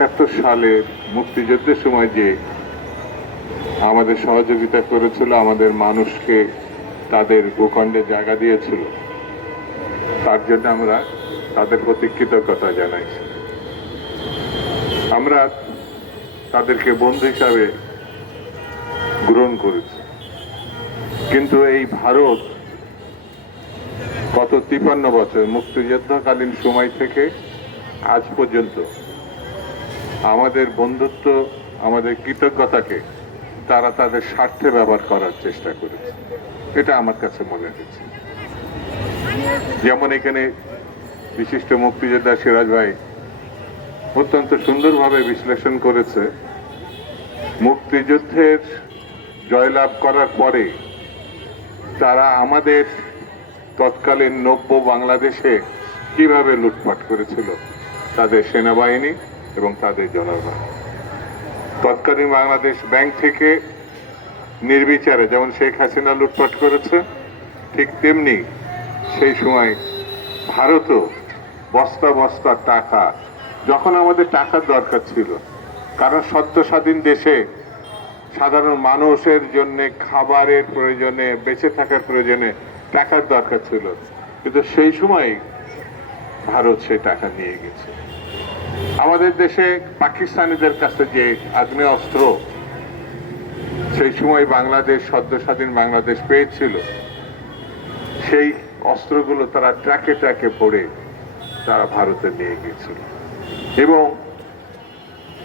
একাত্তর সালের মুক্তিযুদ্ধের সময় যে আমাদের সহযোগিতা করেছিল, আমাদের মানুষকে তাদের ভূখণ্ডে জায়গা দিয়েছিল, তার জন্য আমরা তাদের প্রতি কৃতজ্ঞতা জানাইছি। আমরা তাদেরকে বন্ধু হিসাবে গ্রহণ করেছি। কিন্তু এই ভারত গত তিপান্ন বছর মুক্তিযুদ্ধকালীন সময় থেকে আজ পর্যন্ত আমাদের বন্ধুত্ব, আমাদের কৃতজ্ঞতাকে তারা তাদের স্বার্থে ব্যবহার করার চেষ্টা করেছে। এটা আমার কাছে মনে হয়েছে। যেমন এখানে বিশিষ্ট মুক্তিযোদ্ধা সিরাজ ভাই অত্যন্ত সুন্দরভাবে বিশ্লেষণ করেছে, মুক্তিযুদ্ধের জয়লাভ করার পরে তারা আমাদের তৎকালীন নব্য বাংলাদেশে কীভাবে লুটপাট করেছিল, তাদের সেনাবাহিনী এবং তাদের জনগণ। তৎকালীন বাংলাদেশ ব্যাংক থেকে নির্বিচারে যেমন শেখ হাসিনা লুটপাট করেছে, ঠিক তেমনি সেই সময় ভারতও বস্তা বস্তা টাকা, যখন আমাদের টাকার দরকার ছিল, কারণ সত্য স্বাধীন দেশে সাধারণ মানুষের জন্যে, খাবারের প্রয়োজনে, বেঁচে থাকার প্রয়োজনে টাকার দরকার ছিল। কিন্তু সেই সময় ভারত সে টাকা নিয়ে গেছে। আমাদের দেশে পাকিস্তানিদের কাছে যে আগ্নেয় অস্ত্র সেই সময় বাংলাদেশ, সদ্য স্বাধীন বাংলাদেশ পেয়েছিল, সেই অস্ত্রগুলো তারা ট্র্যাকে ট্র্যাকে পড়ে তারা ভারতে নিয়ে গিয়েছিল। এবং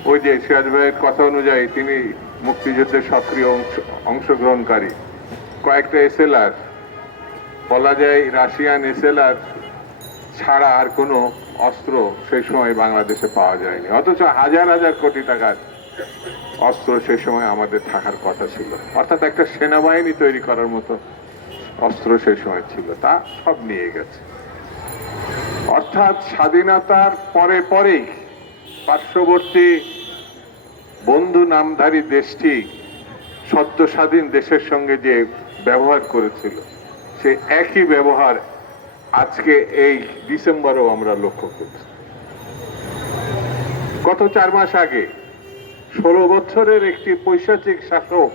ওই যে সিরাজ ভাইয়ের কথা অনুযায়ী তিনি মুক্তিযুদ্ধের সক্রিয় অংশ- অংশগ্রহণকারী। কয়েকটা এসএলআর বলা যায় রাশিয়ান এসএলআর ছাড়া আর কোনো অস্ত্র সেই সময় বাংলাদেশে পাওয়া যায়নি। অথচ হাজার হাজার কোটি টাকার অস্ত্র সেই সময় আমাদের থাকার কথা ছিল। অর্থাৎ একটা সেনাবাহিনী তৈরি করার মতো অস্ত্র সেই সময় ছিল। তা সব নিয়ে গেছে। অর্থাৎ স্বাধীনতার পরে পরেই পার্শ্ববর্তী বন্ধু নামধারী দেশটি সদ্য স্বাধীন দেশের সঙ্গে যে ব্যবহার করেছিল সে একই ব্যবহার আজকে এই ডিসেম্বরেও আমরা লক্ষ্য করছি। গত চার মাস আগে ষোলো বছরের একটি পৈশাচিক শাসক,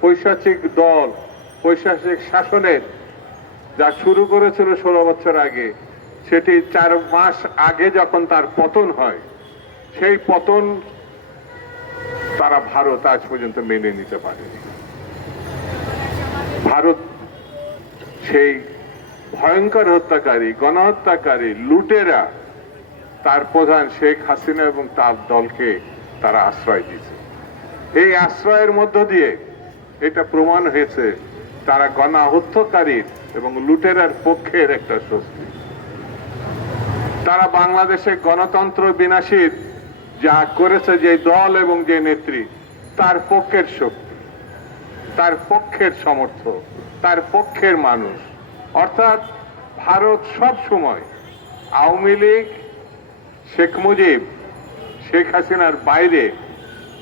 পৈশাচিক দল, পৈশাচিক শাসনের যা শুরু করেছিল ষোলো বছর আগে, সেটি চার মাস আগে যখন তার পতন হয়, সেই পতন তারা ভারত আজ পর্যন্ত মেনে নিতে পারেনি। ভারত সেই ভয়ঙ্কর হত্যাকারী, গণহত্যাকারী, লুটেরা। তার প্রধান শেখ হাসিনা এবং তার দলকে তারা আশ্রয় দিয়েছে। এই আশ্রয়ের মধ্য দিয়ে এটা প্রমাণ হয়েছে, তারা গণহত্যাকারীর এবং লুটেরার পক্ষের একটা শক্তি। তারা বাংলাদেশে গণতন্ত্র বিনাশীর যা করেছে যে দল এবং যে নেত্রী, তার পক্ষের শক্তি, তার পক্ষের সমর্থক, তার পক্ষের মানুষ। অর্থাৎ ভারত সব সময় আওয়ামী লীগ, শেখ মুজিব, শেখ হাসিনার বাইরে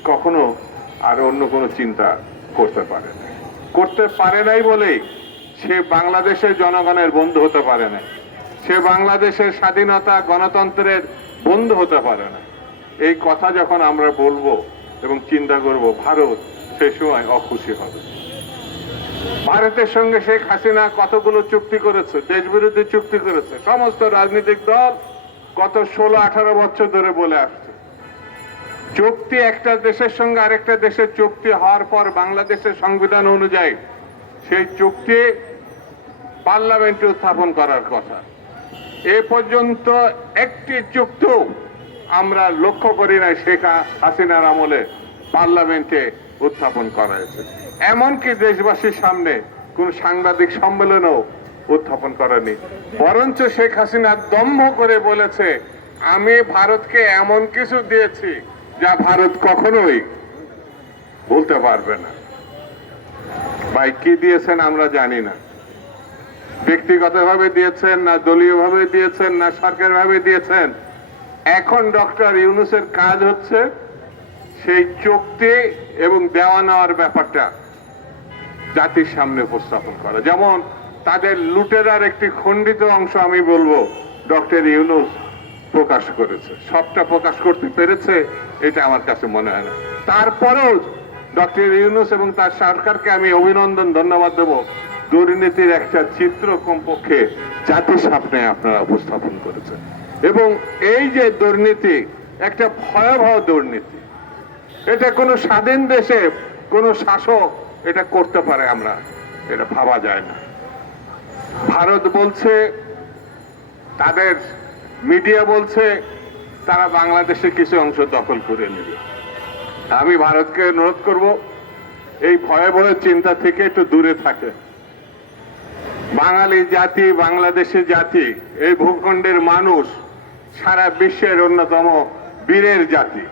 কখনো আর অন্য কোনো চিন্তা করতে পারে না। করতে পারে নাই বলেই সে বাংলাদেশের জনগণের বন্ধু হতে পারে না। সে বাংলাদেশের স্বাধীনতা গণতন্ত্রের বন্ধু হতে পারে না। এই কথা যখন আমরা বলব এবং চিন্তা করব, ভারত সে সময় অখুশি হবে। ভারতের সঙ্গে শেখ হাসিনা কতগুলো চুক্তি করেছে দেশ বিরোধী চুক্তি করেছে, সমস্ত রাজনৈতিক দল গত ষোলো, আঠারো বছর ধরে বলে আসছে। চুক্তি একটা দেশের সঙ্গে আরেকটা দেশের চুক্তি হওয়ার পর বাংলাদেশের সংবিধান অনুযায়ী সেই চুক্তি পার্লামেন্টে উত্থাপন করার কথা। এ পর্যন্ত একটি চুক্তি আমরা লক্ষ্য করি নাই শেখ হাসিনার আমলে পার্লামেন্টে উত্থাপন করা হয়েছে। এমনকি দেশবাসীর সামনে কোন সাংবাদিক সম্মেলনও উত্থাপন করেনি। বরঞ্চ শেখ হাসিনা দম্ভ করে বলেছে, আমি ভারতকে এমন কিছু দিয়েছি যা ভারত কখনোই বলতে পারবে না। ভাই, কি দিয়েছেন আমরা জানি না। ব্যক্তিগতভাবে দিয়েছেন না দলীয়ভাবে দিয়েছেন না সরকারিভাবে দিয়েছেন। এখন ডক্টর ইউনুসের কাজ হচ্ছে সেই চুক্তি এবং দেওয়া নেওয়ার ব্যাপারটা জাতির সামনে উপস্থাপন করা। যেমন তাদের লুটেরার একটি খণ্ডিত অংশ আমি বলব, ডক্টর ইউনুস প্রকাশ করেছে। সবটা প্রকাশ করতে পেরেছে, এটা আমার কাছে মনে হয় না। তারপরেও ডক্টর ইউনুস এবং তার সরকারকে আমি অভিনন্দন, ধন্যবাদ দেব। দুর্নীতির একটা চিত্র কমপক্ষে জাতির সামনে আপনারা উপস্থাপন করেছেন। এবং এই যে দুর্নীতি, একটা ভয়াবহ দুর্নীতি, এটা কোনো স্বাধীন দেশে কোনো শাসক এটা করতে পারে আমরা, এটা ভাবা যায় না। ভারত বলছে, তাদের মিডিয়া বলছে, তারা বাংলাদেশের কিছু অংশ দখল করে নেবে। আমি ভারতকে অনুরোধ করব, এই ভয়ে ভয়ে চিন্তা থেকে একটু দূরে থাকে বাঙালি জাতি বাংলাদেশের জাতি, এই ভূখণ্ডের মানুষ সারা বিশ্বের অন্যতম বীরের জাতি।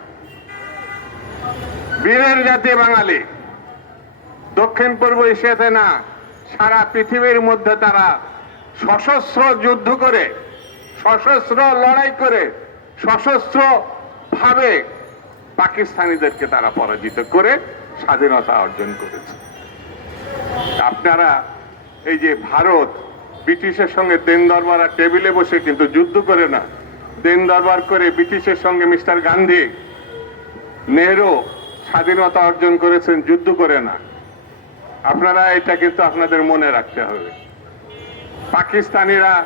বীরের জাতি বাঙালি। দক্ষিণ পূর্ব এশিয়াতে না, সারা পৃথিবীর মধ্যে তারা সশস্ত্র যুদ্ধ করে, সশস্ত্র লড়াই করে সশস্ত্র ভাবে পাকিস্তানিদেরকে তারা পরাজিত করে স্বাধীনতা অর্জন করেছে। আপনারা এই যে ভারত, ব্রিটিশের সঙ্গে দেন দরবার আর টেবিলে বসে কিন্তু যুদ্ধ করে না, দেন দরবার করে ব্রিটিশের সঙ্গে মিস্টার গান্ধী, নেহরু স্বাধীনতা অর্জন করেছেন, যুদ্ধ করে না। আপনারা এটা কিন্তু আপনাদের মনে রাখতে হবে। পাকিস্তানিরা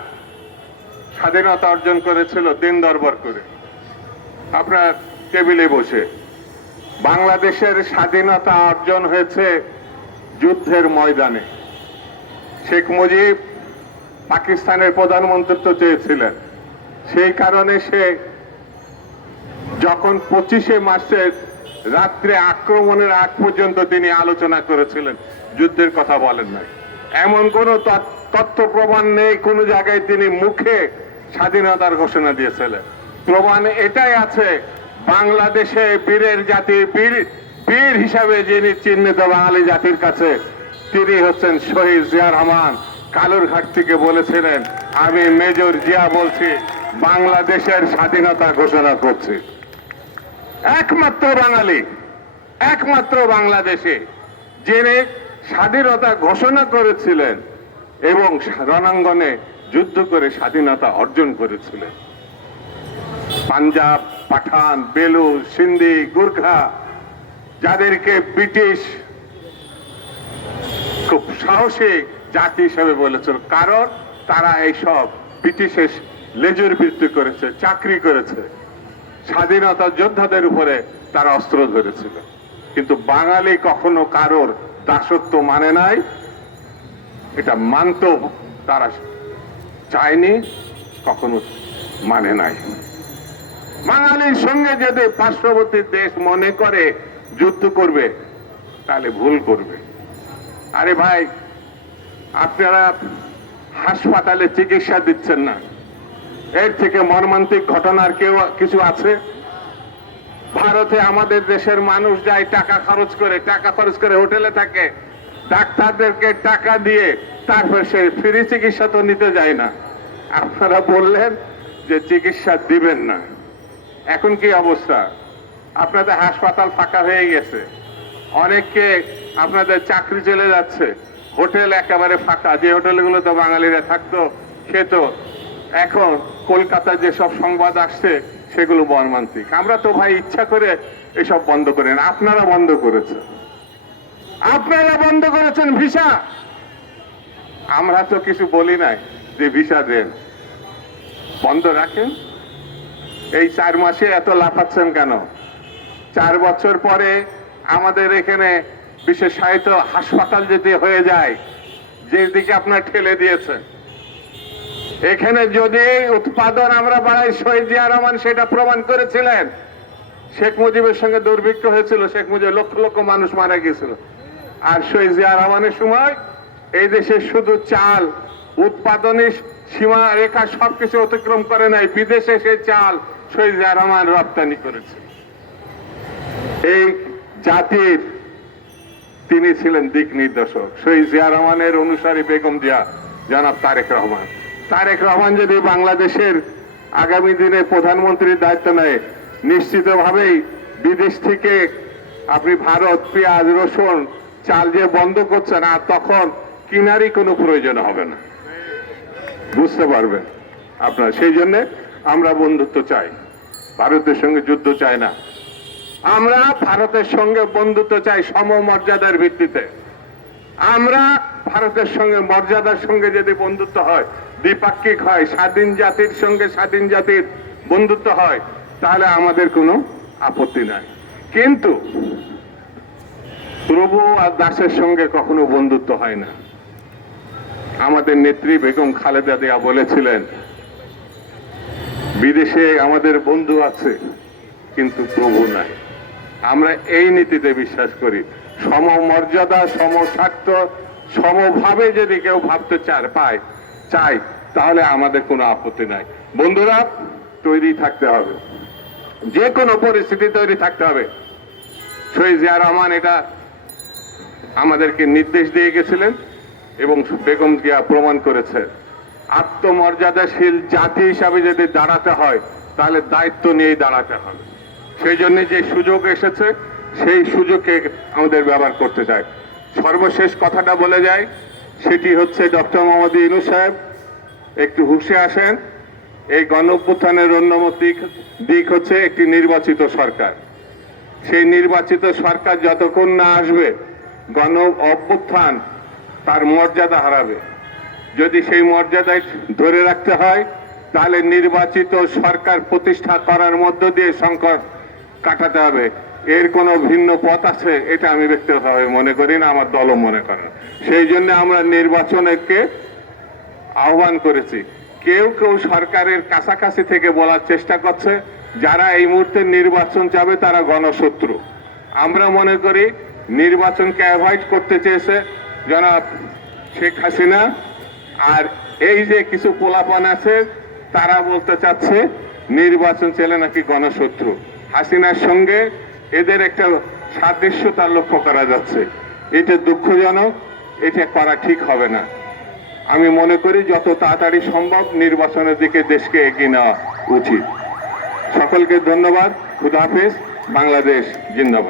স্বাধীনতা অর্জন করেছিল দিন দরবার করে। আপনার টেবিলে বসে। বাংলাদেশের স্বাধীনতা অর্জন হয়েছে যুদ্ধের ময়দানে। শেখ মুজিব পাকিস্তানের প্রধানমন্ত্রিত্ব চেয়েছিলেন। সেই কারণে সে যখন পঁচিশে মাসের রাত্রে আক্রমণের আগ পর্যন্ত তিনি আলোচনা করেছিলেন, যুদ্ধের কথা বলেন নাই। এমন কোন তথ্য প্রমাণ নেই, কোন জায়গায় তিনি মুখে স্বাধীনতার ঘোষণা দিয়েছিলেন। প্রমাণ এটাই আছে, বাংলাদেশে বীরের জাতি, বীর বীর হিসাবে যিনি চিহ্নিত বাঙালি জাতির কাছে, তিনি হচ্ছেন শহীদ জিয়া রহমান। কালুরঘাট থেকে বলেছিলেন, আমি মেজর জিয়া বলছি, বাংলাদেশের স্বাধীনতা ঘোষণা করছি। একমাত্র বাঙালি, একমাত্র বাংলাদেশে, যিনি স্বাধীনতা ঘোষণা করেছিলেন এবং রণাঙ্গনে যুদ্ধ করে স্বাধীনতা অর্জন করেছিলেন। পাঞ্জাব, পাঠান বেলুর সিন্ধি, গুর্খা, যাদেরকে ব্রিটিশ খুব সাহসী জাতি হিসেবে বলেছিল, কারণ তারা এইসব ব্রিটিশের লেজুর বৃত্তি করেছে, চাকরি করেছে। স্বাধীনতা যোদ্ধাদের উপরে তারা অস্ত্র ধরেছিল। কিন্তু বাঙালি কখনো কারোর দাসত্ব মানে নাই, এটা মানত তারা চায়নি, কখনো মানে নাই। বাঙালির সঙ্গে যদি পার্শ্ববর্তী দেশ মনে করে যুদ্ধ করবে, তাহলে ভুল করবে। আরে ভাই, আপনারা হাসপাতালে চিকিৎসা দিচ্ছেন না। এর থেকে মর্মান্তিক ঘটনার কেউ কিছু আছে? ভারতে আমাদের দেশের মানুষ যায় টাকা খরচ করে, টাকা খরচ করে হোটেলে থাকে। ডাক্তারদেরকে টাকা দিয়ে তারপর সে ফ্রি চিকিৎসা তো নিতে যায় না। আপনারা বললেন যে চিকিৎসা দিবেন না। এখন কি অবস্থা? আপনাদের হাসপাতাল ফাঁকা হয়ে গেছে। অনেককে আপনাদের চাকরি চলে যাচ্ছে। হোটেল একেবারে ফাঁকা। যে হোটেলগুলোতে বাঙালিরা থাকতো, খেত এখন কলকাতার যেসব সংবাদ আসছে, সেগুলো মর্মান্তিক। আমরা তো ভাই ইচ্ছা করে এসব বন্ধ করেন আপনারা বন্ধ করেছেন। আপনারা বন্ধ করেছেন ভিসা। আমরা তো কিছু বলি নাই যে ভিসা দেন। বন্ধ রাখেন। এই চার মাসে এত লাফাচ্ছেন কেন? চার বছর পরে আমাদের এখানে বিশেষায়িত হাসপাতাল যদি হয়ে যায়, যেদিকে আপনার ঠেলে দিয়েছেন এখানে যদি উৎপাদন আমরা বাড়াই, শহীদ জিয়া রহমান সেটা প্রমাণ করেছিলেন। শেখ মুজিবের সঙ্গে দুর্ভিক্ষ হয়েছিল, শেখ মুজিব লক্ষ লক্ষ মানুষ মারা গিয়েছিল। আর শহীদ জিয়া রহমানের সময় এই দেশে শুধু চাল, উৎপাদনের সীমা রেখা সবকিছু অতিক্রম করে নাই, বিদেশে সেই চাল শহীদ জিয়া রহমান রপ্তানি করেছে। এই জাতির তিনি ছিলেন দিক নির্দেশক। শহীদ জিয়া রহমানের অনুসারী বেগম জিয়া, জনাব তারেক রহমান। তারেক রহমান যদি বাংলাদেশের আগামী দিনে প্রধানমন্ত্রীর দায়িত্ব নেয়, নিশ্চিতভাবেই বিদেশ থেকে আপনি ভারত, পেঁয়াজ, রসুন, চাল যে বন্ধ করছেন, আর তখন কিনারই কোনো প্রয়োজন হবে না। বুঝতে পারবেন আপনার। সেই জন্য আমরা বন্ধুত্ব চাই। ভারতের সঙ্গে যুদ্ধ চাই না। আমরা ভারতের সঙ্গে বন্ধুত্ব চাই সমমর্যাদার ভিত্তিতে। আমরা ভারতের সঙ্গে, মর্যাদার সঙ্গে যদি বন্ধুত্ব হয় দ্বিপাক্ষিক হয়, স্বাধীন জাতির সঙ্গে স্বাধীন জাতির বন্ধুত্ব হয়, তাহলে আমাদের কোনো আপত্তি নাই। কিন্তু প্রভু আর দাসের সঙ্গে কখনো বন্ধুত্ব হয় না। আমাদের নেত্রী বেগম খালেদা দেয়া বলেছিলেন, বিদেশে আমাদের বন্ধু আছে, কিন্তু প্রভু নাই। আমরা এই নীতিতে বিশ্বাস করি, সমমর্যাদা, সমস্বার্থ, সমভাবে যদি কেউ ভাবতে চার পায় চাই, তাহলে আমাদের কোনো আপত্তি নাই। বন্ধুরা, তৈরি থাকতে হবে। যে কোনো পরিস্থিতি তৈরি থাকতে হবে। শহীদ জিয়া রহমান এটা আমাদেরকে নির্দেশ দিয়ে গেছিলেন এবং বেগম জিয়া প্রমাণ করেছে। আত্মমর্যাদাশীল জাতি হিসাবে যদি দাঁড়াতে হয়, তাহলে দায়িত্ব নিয়েই দাঁড়াতে হবে। সেই জন্য যে সুযোগ এসেছে, সেই সুযোগকে আমাদের ব্যবহার করতে চাই। সর্বশেষ কথাটা বলে যায় সেটি হচ্ছে ডক্টর মোহাম্মদ ইনু সাহেব। একটু হুশে আসেন। এই গণ অভ্যুত্থানের অন্যতম দিক দিক হচ্ছে একটি নির্বাচিত সরকার। সেই নির্বাচিত সরকার যতক্ষণ না আসবে গণ অভ্যুত্থান তার মর্যাদা হারাবে। যদি সেই মর্যাদায় ধরে রাখতে হয়, তাহলে নির্বাচিত সরকার প্রতিষ্ঠা করার মধ্য দিয়ে সংকট কাটাতে হবে। এর কোনো ভিন্ন পথ আছে, এটা আমি ব্যক্তিগতভাবে মনে করি না, আমার দলও মনে করে সেই জন্য আমরা নির্বাচনকে আহ্বান করেছি। কেউ কেউ সরকারের কাছাকাছি থেকে বলার চেষ্টা করছে, যারা এই মুহূর্তে নির্বাচন চাবে তারা গণশত্রু। আমরা মনে করি নির্বাচনকে অ্যাভয়েড করতে চেয়েছে জনাব শেখ হাসিনা। আর এই যে কিছু পোলাপান আছে, তারা বলতে চাচ্ছে নির্বাচন চলে নাকি গণশত্রু। হাসিনার সঙ্গে এদের একটা সাদৃশ্যতা লক্ষ্য করা যাচ্ছে। এটা দুঃখজনক, এটা করা ঠিক হবে না। আমি মনে করি যত তাড়াতাড়ি সম্ভব নির্বাচনের দিকে দেশকে এগিয়ে নেওয়া উচিত। সকলকে ধন্যবাদ খুদাহাফেজ বাংলাদেশ জিন্দাবাদ।